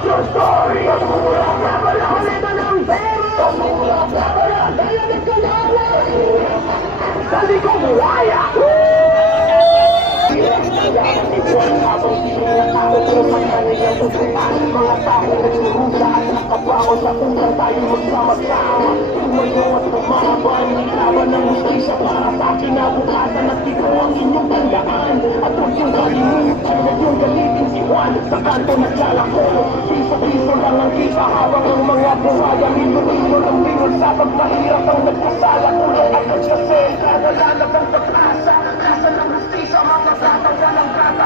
Sa likod, wala! Habang pinangatawag ko magkalagang tutupa Mga tao na nagsuhula at nakabangon sa ulan tayo magsama-sama Tumayo at tumabay Laban ng hustisya para sa akin na bukasan At ito ang inyong tandaan At huwag yung kalimutan Huwag yung galitin si Juan Sa kanto naglalako Piso-piso lang ang kita habang ang mga Ang ilo-ilo ng tingol sa pagpahirap Ang nagkasala, kulang at nagsasel Kagalan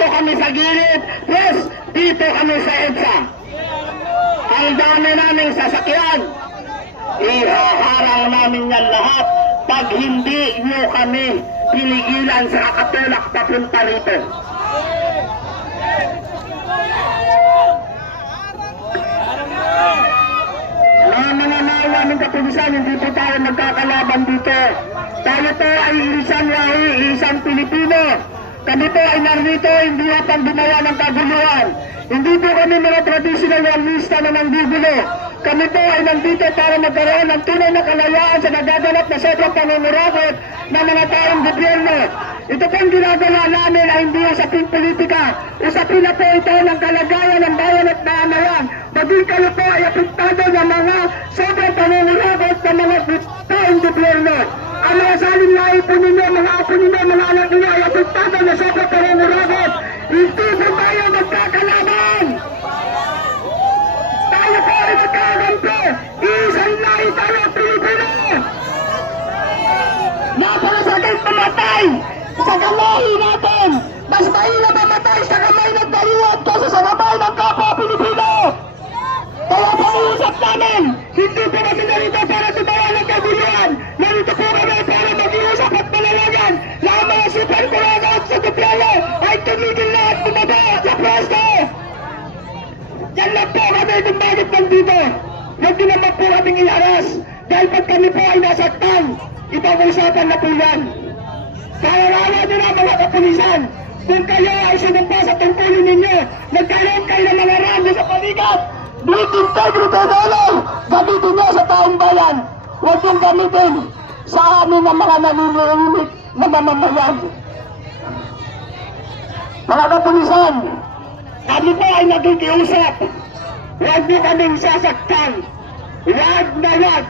nandito kami sa gilid, yes, dito kami sa EDSA. Ang dami naming sasakyan, ihaharang namin yan lahat pag hindi nyo kami pinigilan sa kakatulak papunta rito. Mga mga nawa ng kapulisan, hindi po tayo magkakalaban dito. Tayo po ay isang lahi, isang Pilipino. Kami po ay narito, hindi upang gumawa ng kaguluhan. Hindi po kami mga traditional warlista na nanggugulo. Kami po ay nandito para magkaroon ng tunay na kalayaan sa nagaganap na sobrang pangungurakot ng mga taong gobyerno. Ito pong ginagawa namin ay hindi usapin politika. Usapin na po ito ng kalagayan ng bayan at mamayan. Maging kayo po ay apektado ng mga sobrang pangungurakot ng mga taong gobyerno. Ang mga saling lahi po ninyo, iharas. Dahil pag kami po ay nasaktan, ibang usapan na po yan. Kaya nyo na mga kapulisan, kung kayo ay sinumpa sa tungkulin ninyo, nagkaroon kayo ng mga rami sa palikat, with integrity dollar, gamitin nyo sa taong bayan. Huwag yung gamitin sa amin ng mga naninilimit na mamamayan. Mga kapulisan, kami po ay nagigiusap. Huwag niyo kaming sasaktan. Huwag na huwag.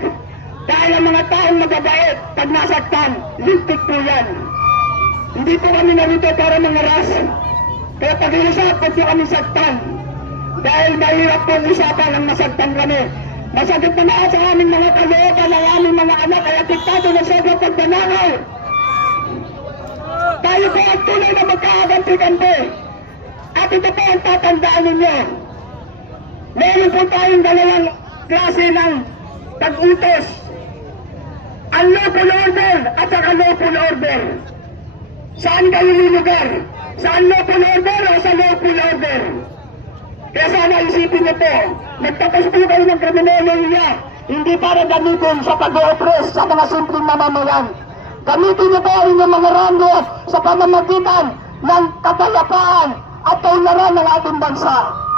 Dahil ang mga taong magabait, pag nasaktan, lintik po yan. Hindi po kami narito para mangaras. Kaya pag-iusap, huwag niyo kami saktan. Dahil mahirap pong usapan ang masaktan kami. Masakit na nga sa aming mga kalooban ang aming mga anak ay apektado na sobrang pagdanakaw. Tayo po ang tunay na magkakaganti-ganti. At ito po ang tatandaan ninyo. Meron po tayong dalawang klase ng pag-utos. unlawful order at saka lawful order. Saan kayo lulugar? Sa unlawful order o sa lawful order? Kaya sana isipin niyo po, nagtatas po kayo ng kriminolohiya, hindi para gamitin sa pag-o-oppress sa mga simpleng mamamayan. Gamitin niyo po ang inyong mga rango sa pamamagitan ng kapayapaan at kaunlaran ng ating bansa.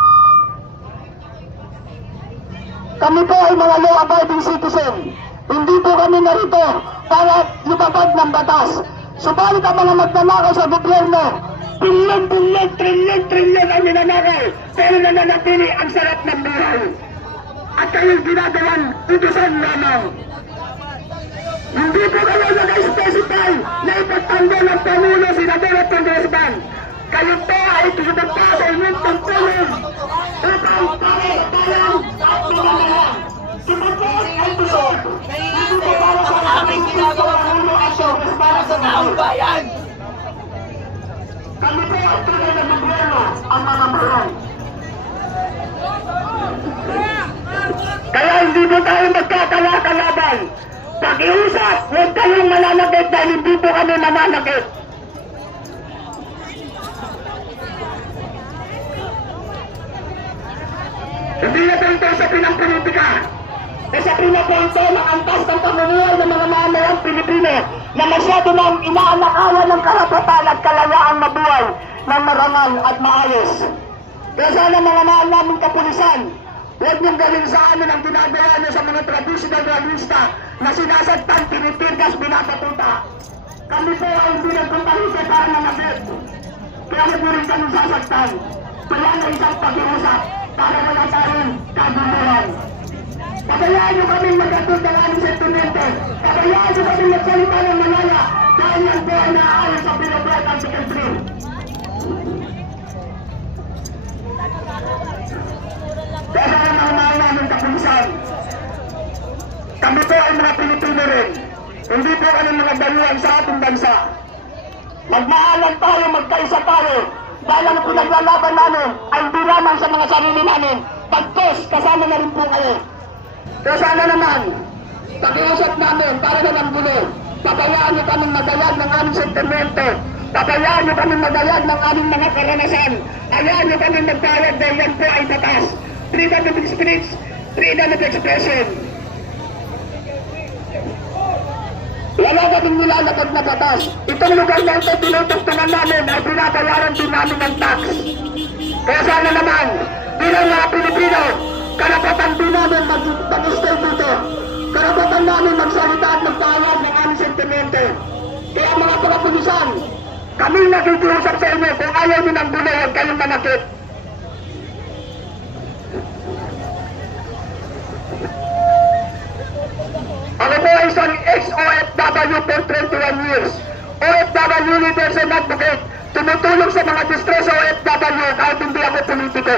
Kami po ay mga law-abiding citizen. Hindi po kami narito para lumabag ng batas. Subalit ang mga magnanakaw sa gobyerno, bilyon, bilyon, trilyon, trilyon ang ninanakaw, pero nananatili ang sarap ng buhay. At kayo'y ginagawang utusan lamang. Hindi po kayo nag-specify na ipagtanggol ang Pangulo, Senador at Congressman. Kayo po ay pinagpa sa inyong tungkulin upang para sa bayan at mamamayan. Sumapot ay tusok. Hindi po para sa aming ginagawa Pangulo at Congressman at Ang bayan! Kami po ang tunay na gobyerno ang mamamayan. Kaya hindi po tayo magkakala-kalaban. Pakiusap, huwag kayong mananakit dahil hindi po kami mananakit. Hindi na ganito sa pinang-politika. E sa pinapunto ng antas ng pamumuhay ng mga mamayang Pilipino na masyado nang inaanakayan ng karapatan at kalayaang mabuhay ng marangal at maayos. Kaya sana mga mahal naming kapulisan, huwag niyong gawin sa amin ang ginagawa niyo sa mga traditional realista na sinasagtan, tinitirgas, binapatuta. Kami po ay hindi nagpuntalito para manabit. Kaya huwag niyo rin kami sasagtan. Kaya na isang pag-iusap para wala tayong kaguluhan. Pabayaan niyo kami magkatod ng aming sentimento. Pabayaan niyo kami magsalita ng malaya dahil yan po ay naaayon sa Rights Article 3. Kaya ang mga mahal namin kapulisan, kami po ay mga Pilipino rin. Hindi po kami mga dayuhan sa ating bansa. Magmaalan tayo, magkaisa tayo. Dahil ang pinaglalaban namin ay hindi lamang sa mga sarili namin. Pagkos, kasama na rin po kayo. Kaya sana naman, pakiusap namin para na ng gulo. Papayaan niyo kaming madayag ng aming sentimento. Papayaan niyo kaming madayag ng aming mga karanasan. Hayaan niyo kaming magpayag dahil yan po ay batas. Freedom of speech, freedom of expression. Wala kaming nilalakad na batas. Itong lugar na ito, tinutugtungan namin ay binabayaran din namin ng tax. Kaya sana naman, bilang mga Pilipino, karapatan din namin mag- mag-stay dito. Karapatan namin magsalita at magtawag ng aming sentimento. Kaya mga palapulisan, kami nakikiusap sa inyo kung ayaw nyo ng gulo, huwag kayong manakit. ex-OFW for 21 years. OFW leaders and advocate. Tumutulong sa mga distress OFW kahit hindi ako politiko.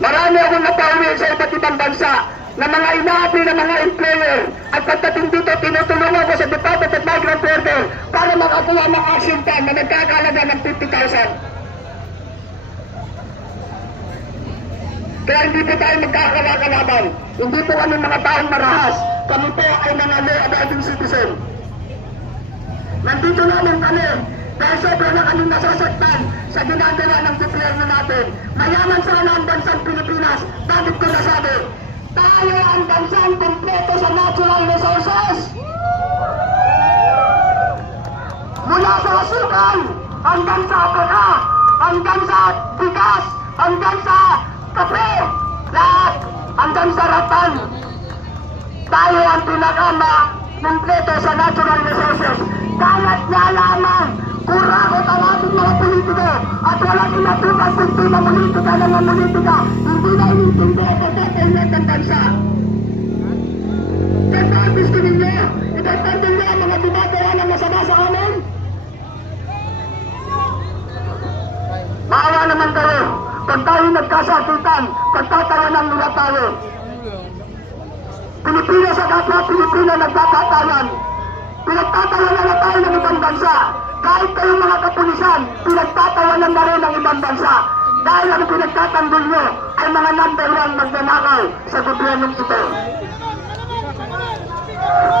Marami akong napauwi sa iba't ibang bansa na mga inaapi ng mga employer at pagdating dito tinutulungan ko sa Department of Migrant Worker para makakuha ng action plan na nagkakalaga ng 50,000. Kaya hindi po tayo magkakalakalaban. Hindi po kami mga taong marahas. Kami po ay mga law-abiding citizen. Nandito namin kami dahil sobra na kami nasasaktan sa ginagawa ng gobyerno natin. Mayaman sana ang bansang Pilipinas. Bakit ko nasabi? Tayo ang bansang kompleto sa natural resources. Mula sa asukal, hanggang sa apaka, hanggang sa bigas, hanggang sa kape, lahat, hanggang sa ratan. Tayo ang pinakama kompleto sa natural resources. Kaya't nga lamang, kurakot ang ating mga politiko at walang inatukan kundi na politika ng mga politika. Hindi na inintindi ang pagkakaulat ng bansa. Kaya gusto ninyo, ipagtanggol niyo ang mga ginagawa ng masama sa amin? Maawa naman kayo. Pag tayo nagkasakitan, pagtatawanan nila tayo. Pilipinas sa kapwa Pilipino nagkakatayan. Pinagtatawanan na tayo ng ibang bansa. Kahit kayong mga kapulisan, pinagtatawanan na rin ng ibang bansa. Dahil ang pinagtatanggol nyo ay mga number one magnanakaw sa gobyernong ito.